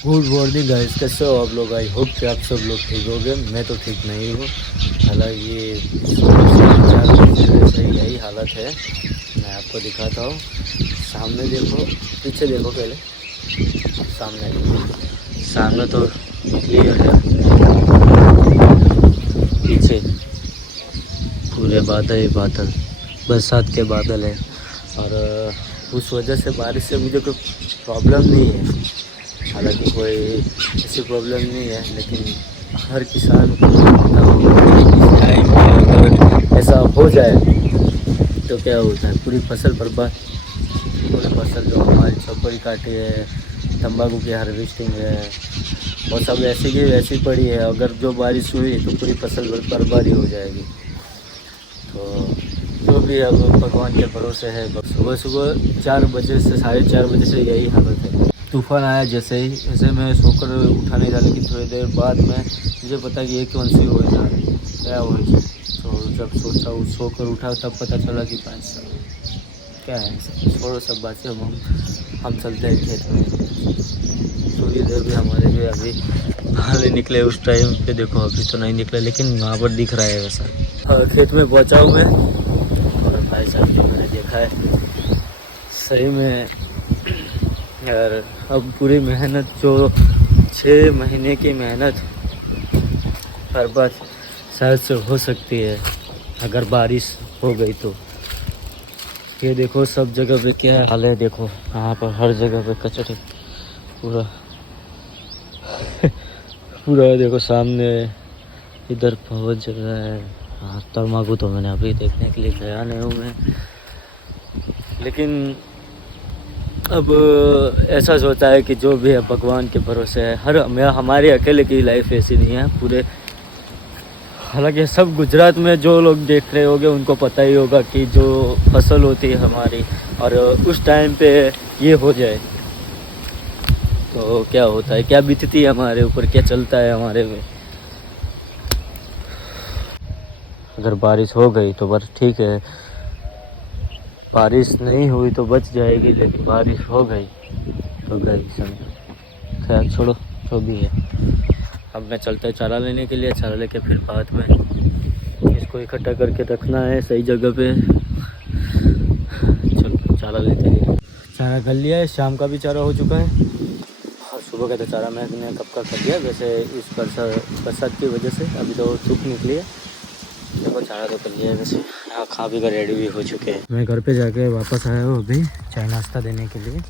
Good morning guys, कैसे हो आप लोग। आई होप कि आप सब लोग ठीक हो गए। मैं तो ठीक नहीं हूँ। हालांकि ये 4 बजे से यही हालत है। मैं आपको दिखाता हूँ। सामने देखो, पीछे देखो, पहले सामने देखो। सामने तो क्लियर है, पीछे पूरे बादल ही बादल, बरसात के बादल है। और उस वजह से बारिश से मुझे कोई प्रॉब्लम नहीं है। हालांकि कोई ऐसी प्रॉब्लम नहीं है, लेकिन हर किसान को पता होगा कि इस टाइम पे अगर ऐसा हो जाए तो क्या होता है, पूरी फसल बर्बाद। पूरी फसल जो हमारी चौपड़ी काटी है, तंबाकू की हार्वेस्टिंग है, वो सब ऐसी की वैसी पड़ी है। अगर जो बारिश हुई तो पूरी फसल बर्बादी हो जाएगी। तो जो भी अब भगवान के भरोसे है। सुबह सुबह 4 बजे से 4:30 बजे से यही हालत है। तूफ़ान आया जैसे ही, ऐसे मैं सोकर उठा नहीं था, लेकिन थोड़ी देर बाद में मुझे पता कि ये कौन सी हो था, क्या हो। तो जब सोचा सोकर उठा तब पता चला कि 5 साल क्या है। छोड़ो सब बातें, हम चलते हैं खेत में। सूर्यदेव भी हमारे भी अभी हाल ही निकले। उस टाइम पे देखो, अभी तो नहीं निकले, लेकिन वहाँ पर दिख रहा है वैसा। खेत में पहुँचा हूँ मैं, और भाई साहब जो मैंने देखा है सही में यार, अब पूरी मेहनत जो 6 महीने की मेहनत बर्बाद शायद से हो सकती है अगर बारिश हो गई तो। ये देखो सब जगह पे क्या हाल है, देखो यहाँ पर हर जगह पे कचरे पूरा पूरा देखो सामने। इधर पवन चल रहा है। हाँ, तम्बाकू तो मैंने अभी देखने के लिए गया नहीं हूँ मैं, लेकिन अब ऐसा सोचा है कि जो भी है भगवान के भरोसे है। हमारे अकेले की लाइफ ऐसी नहीं है पूरे। हालांकि सब गुजरात में जो लोग देख रहे होंगे उनको पता ही होगा कि जो फसल होती है हमारी, और उस टाइम पे ये हो जाए तो क्या होता है, क्या बीतती है हमारे ऊपर, क्या चलता है हमारे में। अगर बारिश हो गई तो बस ठीक है, बारिश नहीं हुई तो बच जाएगी, लेकिन बारिश हो गई तो गई समझो। खैर छोड़ो, जो भी है। अब मैं चलता है चारा लेने के लिए। चारा लेके फिर बाद में इसको इकट्ठा करके रखना है सही जगह पे। चलो चारा लेते हैं। चारा कर लिया है, शाम का भी चारा हो चुका है, और सुबह का तो चारा मैंने कब का कर दिया। वैसे इस बरसात की वजह से अभी तो धूप निकली है। देखो चारा तो कर लिया है वैसे। यहाँ खा पी कर रेडी भी हो चुके हैं। मैं घर पे जाके वापस आया हूँ अभी चाय नाश्ता देने के लिए।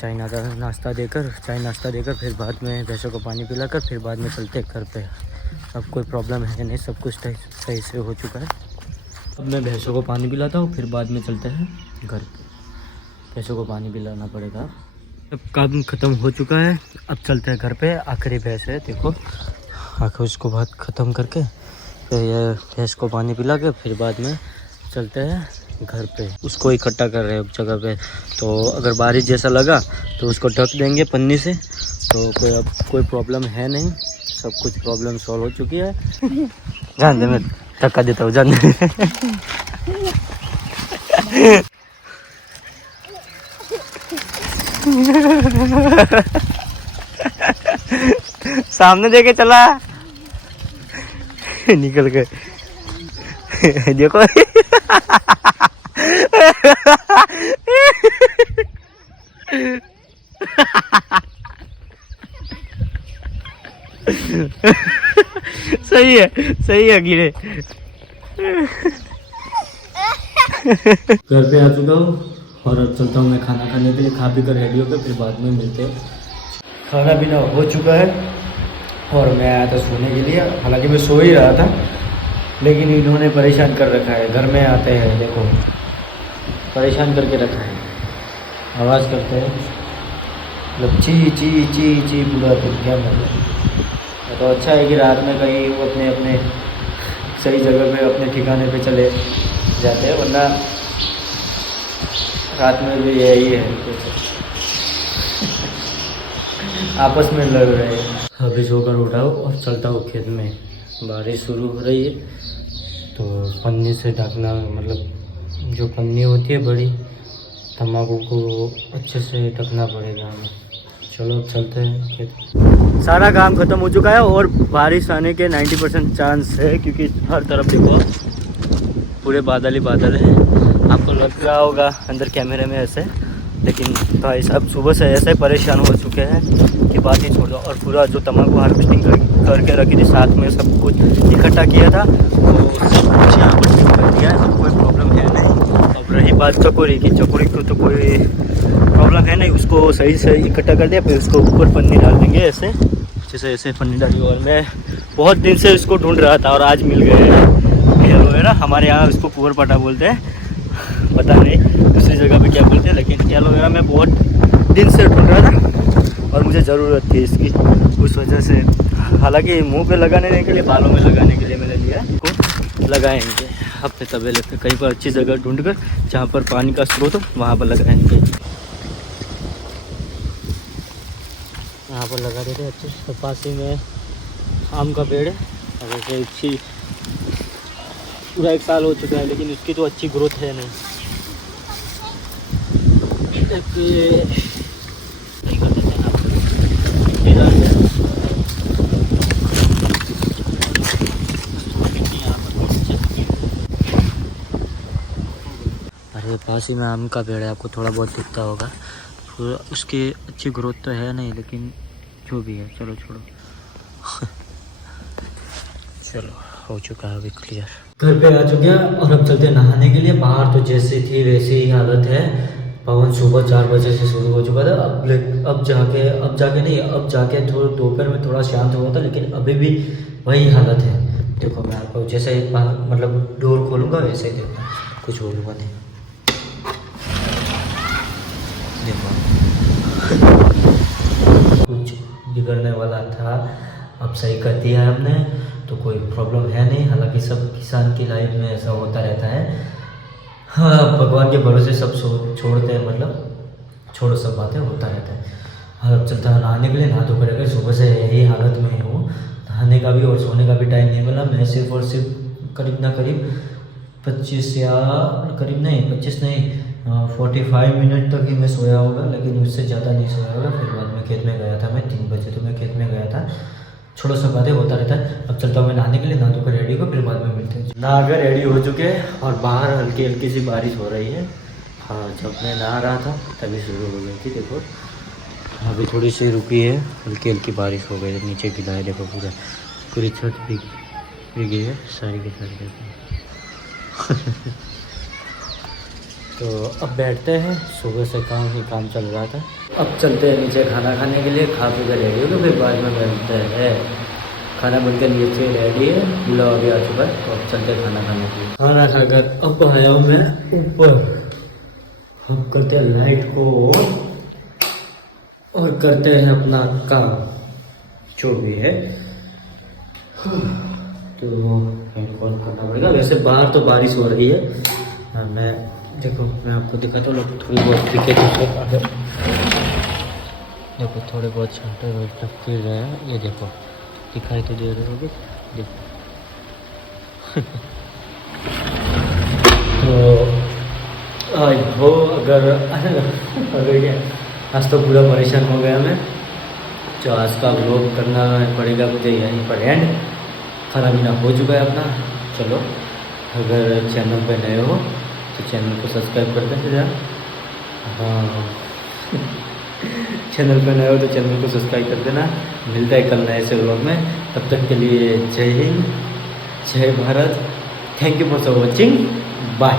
चाय नाश्ता देकर फिर बाद में भैंसों को पानी पिलाकर फिर बाद में चलते हैं घर पे। अब कोई प्रॉब्लम है नहीं, सब कुछ सही से हो चुका है। अब मैं भैंसों को पानी पिलाता हूँ, फिर बाद में चलते हैं घर पे। भैंसों को पानी पिलाना पड़ेगा। अब काम ख़त्म हो चुका है, अब चलते हैं घर पे। आखिरी भैंस है देखो, आखिर उसको बात ख़त्म करके फिर ये भैंस को पानी पिला के फिर बाद में चलते हैं घर पे। उसको इकट्ठा कर रहे हैं उस जगह पे। तो अगर बारिश जैसा लगा तो उसको ढक देंगे पन्नी से, तो अब कोई प्रॉब्लम है नहीं। सब कुछ प्रॉब्लम सॉल्व हो चुकी है। जान दे, मैं धक्का देता हूँ, जान दे। सामने देके चला, निकल गए। देखो सही है गिरे। घर पे आ चुका हूँ और अब चलता हूँ मैं खाना खाने के लिए। खा पी कर रेडी होकर फिर बाद में मिलते हैं। खाना पीना हो चुका है और मैं आया था सोने के लिए। हालांकि मैं सो ही रहा था, लेकिन इन्होंने परेशान कर रखा है। घर में आते हैं देखो, परेशान करके रखा है। आवाज़ करते हैं, मतलब ची ची ची ची पूरा दिन। क्या मतलब, तो अच्छा है कि रात में कहीं वो अपने अपने सही जगह पे अपने ठिकाने पे चले जाते हैं, वरना रात में भी यही है, आपस में लड़ रहे हैं। अभी सोकर उठाओ और चलता हूँ खेत में। बारिश शुरू हो रही है तो पन्नी से ढकना, मतलब जो पन्नी होती है बड़ी, तम्बाकू को अच्छे से ढकना पड़ेगा हमें। चलो अब चलते हैं खेत। सारा काम ख़त्म हो चुका है और बारिश आने के 90% चांस है, क्योंकि हर तरफ देखो पूरे बादल ही बादल है। आपको लग रहा होगा अंदर कैमरे में ऐसे, लेकिन भाई साहब सुबह से ऐसे परेशान हो चुके हैं कि बात ही छोड़ दो। और पूरा जो तम्बाकू हार्वेस्टिंग करके रखी थी, साथ में सब कुछ इकट्ठा किया था, तो सब कुछ यहाँ पर शिफ्ट कर दिया है, तो कोई प्रॉब्लम है नहीं। अब रही बात चकोरी की, चकोरी को तो कोई प्रॉब्लम है नहीं, उसको सही से इकट्ठा कर दिया, फिर उसको ऊपर पन्नी डाल देंगे ऐसे, जैसे ऐसे पन्नी डाली। और मैं बहुत दिन से इसको ढूंढ रहा था और आज मिल गए एलोवेरा। हमारे यहाँ इसको पुअर पटा बोलते हैं, पता नहीं दूसरी जगह पे क्या बोलते हैं, लेकिन एलोवेरा मैं बहुत दिन से ढूंढ रहा था और मुझे ज़रूरत थी इसकी, उस वजह से। हालांकि मुंह पे लगाने के लिए, बालों में लगाने के लिए मैंने लिया है, इसको लगाएंगे अपने तबेले पे कहीं पर अच्छी जगह ढूंढकर, जहाँ पर पानी का स्रोत हो वहाँ पर लगाएंगे। यहाँ पर लगा देते अच्छे। तो पास ही में आम का पेड़ है, और ऐसे अच्छी पूरा 1 साल हो चुका है, लेकिन उसकी तो अच्छी ग्रोथ है नहीं। अरे पास ही में आम का पेड़ है, आपको थोड़ा बहुत दिखता होगा। पूरा उसकी अच्छी ग्रोथ तो है नहीं, लेकिन जो भी है चलो छोड़ो। चलो हो चुका है अभी क्लियर। घर पे आ चुके हैं और अब चलते हैं नहाने के लिए। बाहर तो जैसे थी वैसी ही हालत है। पवन सुबह 4 बजे से शुरू हो चुका था। अब जाके थोड़ा दोपहर में थोड़ा शांत हुआ था, लेकिन अभी भी वही हालत है। देखो मैं आपको जैसे मतलब डोर खोलूँगा वैसे ही देखना, कुछ बोलूँगा नहीं। देखो कुछ बिगड़ने वाला था, अब सही कर दिया है हमने, तो कोई प्रॉब्लम है नहीं। हालांकि सब किसान की लाइफ में ऐसा होता रहता है। हाँ, भगवान के भरोसे सब छोड़ते हैं, मतलब छोड़ो, सब बातें होता रहता है। हाँ, अब चलता है नहाने के लिए। नहा धो कर सुबह से यही हालत में हूँ, नहाने का भी और सोने का भी टाइम नहीं मिला। मैं सिर्फ और सिर्फ करीब ना करीब 25 या करीब नहीं 25 नहीं 45 मिनट तक ही मैं सोया होगा, लेकिन उससे ज़्यादा नहीं सोया होगा। फिर बाद में खेत में गया था मैं 3 बजे, तो मैं खेत में गया था। छोड़ो सब बातें होता रहता है। अब चलता हूँ मैं नहाने के लिए, नहा धोकर रेडी को, फिर बाद में मिलते हैं। नहाकर रेडी हो चुके हैं और बाहर हल्की हल्की सी बारिश हो रही है। हाँ, जब मैं नहा रहा था तभी शुरू हो गई थी। देखो अभी थोड़ी सी रुकी है, हल्की हल्की बारिश हो गई है। नीचे गिला है, देखो पूरी छत भीगी है सारी की सारी। तो अब बैठते हैं, सुबह से काम ही काम चल रहा था। अब चलते हैं नीचे खाना खाने के लिए। खा पी कर रेडी हो तो फिर बाद में मिलते हैं। खाना बनकर नीचे रेडी है, बुला अभी आ चुका है, तो अब चलते हैं खाना खाने के लिए। खाना खाकर अब आया हूँ मैं ऊपर। हम करते हैं लाइट को और करते हैं अपना काम जो भी है। तो हेडफोन करना पड़ेगा। वैसे बाहर तो बारिश हो रही है। मैं देखो मैं आपको दिखाता हूँ, थोड़ी बहुत दिखे तो देखो थोड़े बहुत छांटे वगैरह फिर रहे हैं। ये देखो दिखाई तो दे रहे होगे, देखो। तो आई हो अगर क्या, आज तो पूरा परेशान हो गया मैं। तो आज का व्लॉग करना पड़ेगा मुझे यहीं पर एंड। खाना पीना हो चुका है अपना। चलो अगर चैनल पे नए हो तो चैनल को सब्सक्राइब कर दें यार। हाँ चैनल पे नए हो तो चैनल को सब्सक्राइब कर देना। मिलता है कल नए से व्लॉग में। तब तक के लिए जय हिंद, जय Bharat. Thank you for watching, bye.